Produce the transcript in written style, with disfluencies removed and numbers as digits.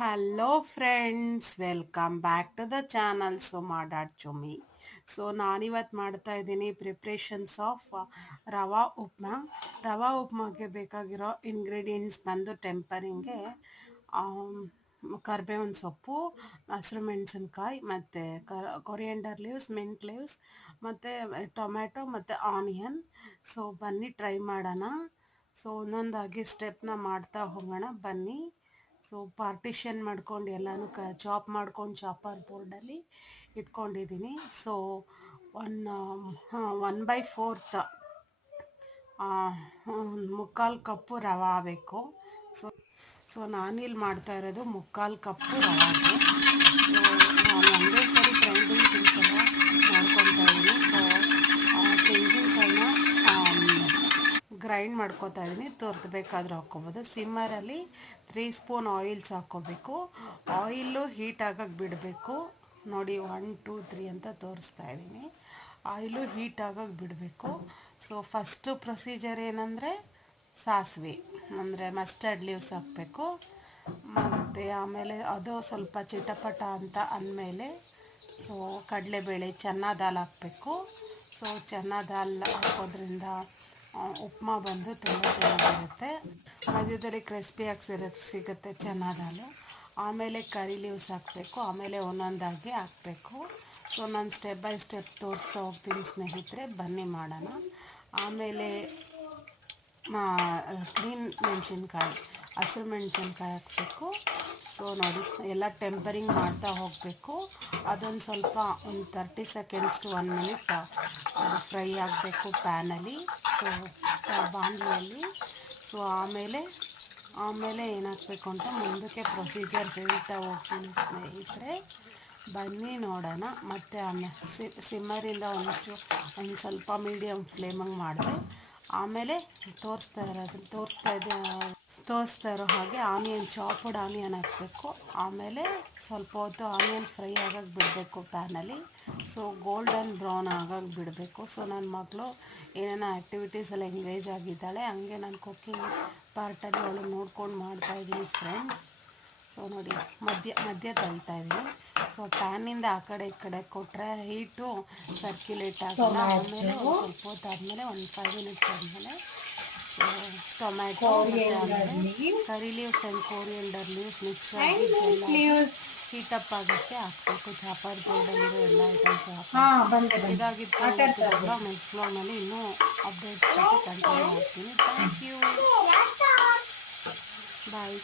Hello friends, welcome back to the channel Suma dot Chummi. So ನಾನಿವತ್ತು ಮಾಡ್ತಾ ಇದ್ದೀನಿ ಪ್ರಿಪ್ರೇಷನ್ಸ್ ಆಫ್ ರವಾ ಉಪ್ಮಾಗೆ ಬೇಕಾಗಿರೋ ಇಂಗ್ರೀಡಿಯೆಂಟ್ಸ್ ಬಂದು ಟೆಂಪರಿಂಗ್ಗೆ ಕರಿಬೇವಿನ ಸೊಪ್ಪು, ಹಸಿರು ಮೆಣಸಿನ್ಕಾಯಿ ಮತ್ತು ಕೊರಿಯಂಡರ್ ಲೀವ್ಸ್, ಮಿಂಟ್ ಲೀವ್ಸ್ ಮತ್ತು ಟೊಮ್ಯಾಟೊ ಮತ್ತು ಆನಿಯನ್. ಸೊ ಬನ್ನಿ ಟ್ರೈ ಮಾಡೋಣ. ಸೊ ಒಂದೊಂದಾಗಿ ಸ್ಟೆಪ್ನ ಮಾಡ್ತಾ ಹೋಗೋಣ ಬನ್ನಿ. ಸೊ ಪಾರ್ಟಿಷನ್ ಮಾಡ್ಕೊಂಡು ಎಲ್ಲನೂ ಚಾಪ್ ಮಾಡ್ಕೊಂಡು ಚಾಪರ್ ಬೋರ್ಡಲ್ಲಿ ಇಟ್ಕೊಂಡಿದ್ದೀನಿ. ಸೊ 1/4 ಮುಕ್ಕಾಲು ಕಪ್ಪು ರವೆ ಬೇಕು. ಸೊ ನಾನಿಲ್ಲಿ ಮಾಡ್ತಾ ಇರೋದು ಮುಕ್ಕಾಲು ಕಪ್ಪು ರವಾಗೆ. ಸೊ ನಾನು ಒಂದೇ ಸರಿ ಗ್ರೈಂಡಿಂಗ್ ತಿನ್ಸಲ್ಲ ಮಾಡ್ಕೊತಾ ಇದ್ದೀನಿ. ಸೊ ತೆಂಗಿನಕಾಯಿನ ಗ್ರೈಂಡ್ ಮಾಡ್ಕೊತಾ ಇದ್ದೀನಿ. ಬೇಕಾದರೂ ಹಾಕ್ಕೊಬೋದು. ಸಿಮ್ಮರಲ್ಲಿ 3 ಸ್ಪೂನ್ ಆಯಿಲ್ಸ್ ಹಾಕ್ಕೋಬೇಕು. ಆಯಿಲ್ಲು ಹೀಟ್ ಆಗಕ್ಕೆ ಬಿಡಬೇಕು. ನೋಡಿ 1 2 3 ಅಂತ ತೋರಿಸ್ತಾ ಇದ್ದೀನಿ. ಆಯಿಲು ಹೀಟ್ ಆಗಕ್ಕೆ ಬಿಡಬೇಕು. ಸೊ ಫಸ್ಟು ಪ್ರೊಸೀಜರ್ ಏನಂದರೆ ಸಾಸಿವೆ ಅಂದರೆ ಮಸ್ಟರ್ಡ್ ಲೀವ್ಸ್ ಹಾಕಬೇಕು. ಮತ್ತು ಆಮೇಲೆ ಅದು ಸ್ವಲ್ಪ ಚಿಟಪಟ ಅಂತ ಅಂದಮೇಲೆ ಸೊ ಕಡಲೆಬೇಳೆ ಚೆನ್ನ ದಾಲ್ ಹಾಕಬೇಕು. ಸೊ ಚೆನ್ನ ದಾಲ್ ಹಾಕೋದ್ರಿಂದ ಉಪ್ಮಾ ಬಂದು ತುಂಬ ಚೆನ್ನಾಗಿರುತ್ತೆ. ಮಧ್ಯದಲ್ಲಿ ಕ್ರಿಸ್ಪಿಯಾಗಿ ಸಿಗುತ್ತೆ ಚೆನ್ನ ದಾಲು. ಆಮೇಲೆ ಕರಿ ಲೀವ್ಸ್ ಹಾಕಬೇಕು. ಆಮೇಲೆ ಒಂದೊಂದಾಗಿ ಹಾಕಬೇಕು. ಸೊ ನಾನು ಸ್ಟೆಪ್ ಬೈ ಸ್ಟೆಪ್ ತೋರಿಸ್ತಾ ಹೋಗ್ತೀನಿ ಸ್ನೇಹಿತರೆ, ಬನ್ನಿ ಮಾಡೋಣ. ಆಮೇಲೆ ಗ್ರೀನ್ ಮೆಣಸಿನ್ಕಾಯಿ, ಹಸಿರು ಮೆಣಸಿನ್ಕಾಯಿ ಹಾಕಬೇಕು. ಸೊ ನೋಡಿ ಎಲ್ಲ ಟೆಂಪರಿಂಗ್ ಮಾಡ್ತಾ ಹೋಗಬೇಕು. ಅದೊಂದು ಸ್ವಲ್ಪ ಒಂದು 30 ಸೆಕೆಂಡ್ಸ್ ಟು 1 ಮಿನಿಟ್ ಅದು ಫ್ರೈ ಆಗಬೇಕು ಪ್ಯಾನಲ್ಲಿ, ಸೊ ಬಾಣಲೆಯಲ್ಲಿ. ಸೊ ಆಮೇಲೆ ಏನಾಗಬೇಕು ಅಂತ ಮುಂದಕ್ಕೆ ಪ್ರೊಸೀಜರ್ ಹೇಳ್ತಾ ಹೋಗ್ತೀನಿ ಸ್ನೇಹಿತರೆ, ಬನ್ನಿ ನೋಡೋಣ. ಮತ್ತು ಆಮೇಲೆ ಸಿಮ್ಮರಿಂದ ಒಂದು ಸ್ವಲ್ಪ ಮೀಡಿಯಮ್ ಫ್ಲೇಮಿಗೆ ಮಾಡಿದೆ. ಆಮೇಲೆ ತೋರಿಸ್ತಾ ಇರೋ ಹಾಗೆ ಚಾಪಡ್ ಆನಿಯನ್ ಹಾಕಬೇಕು. ಆಮೇಲೆ ಸ್ವಲ್ಪ ಹೊತ್ತು ಆನಿಯನ್ ಫ್ರೈ ಆಗಕ್ಕೆ ಬಿಡಬೇಕು ಪ್ಯಾನಲ್ಲಿ. ಸೊ ಗೋಲ್ಡನ್ ಬ್ರೌನ್ ಆಗಕ್ಕೆ ಬಿಡಬೇಕು. ಸೊ ನನ್ನ ಮಗಳು ಏನೇನೋ ಆ್ಯಕ್ಟಿವಿಟೀಸಲ್ಲಿ ಎಂಗೇಜ್ ಆಗಿದ್ದಾಳೆ, ಹಂಗೆ ನಾನು ಕುಕ್ಕಿಂಗ್ ಪಾರ್ಟಲ್ಲಿ ಅವಳು ನೋಡ್ಕೊಂಡು ಮಾಡ್ತಾಯಿದ್ದೀನಿ ಫ್ರೆಂಡ್ಸ್. ಸೊ ನೋಡಿ ಮಧ್ಯ ತಳ್ತಾ ಇದ್ದೀನಿ. ಸೊ ಪ್ಯಾನಿಂದ ಆ ಕಡೆ ಈ ಕಡೆ ಕೊಟ್ಟರೆ ಹೀಟು ಸರ್ಕ್ಯುಲೇಟ್ ಆಗೋಲ್ಲ. ಆಮೇಲೆ ಒಂದು ಸ್ವಲ್ಪ ಹೊತ್ತು ಆದಮೇಲೆ ಒಂದು 5 ಮಿನಿಟ್ಸ್ ಆದಮೇಲೆ ಟೊಮ್ಯಾಟೊ ಮತ್ತು ಆಮೇಲೆ ಕರಿ leaves and coriander leaves mix ಆಗಿ ಹೀಟಪ್ ಆಗೋಕ್ಕೆ ಹಾಕಬೇಕು. ಚಾಪರ್ ಬೋರ್ಡಲ್ಲಿ ಎಲ್ಲ ಐಟಮ್ಸ್ ಹಾಕಿ ಇದಾಗಿತ್ತು. ನೆಕ್ಸ್ಟ್ ಬ್ಲಾಗ್ನಲ್ಲಿ ಇನ್ನೂ ಅಪ್ಡೇಟ್ಸ್ ಜೊತೆ ಕಂಟಿನ್ಯೂ ಮಾಡ್ತೀನಿ. Thank you, bye.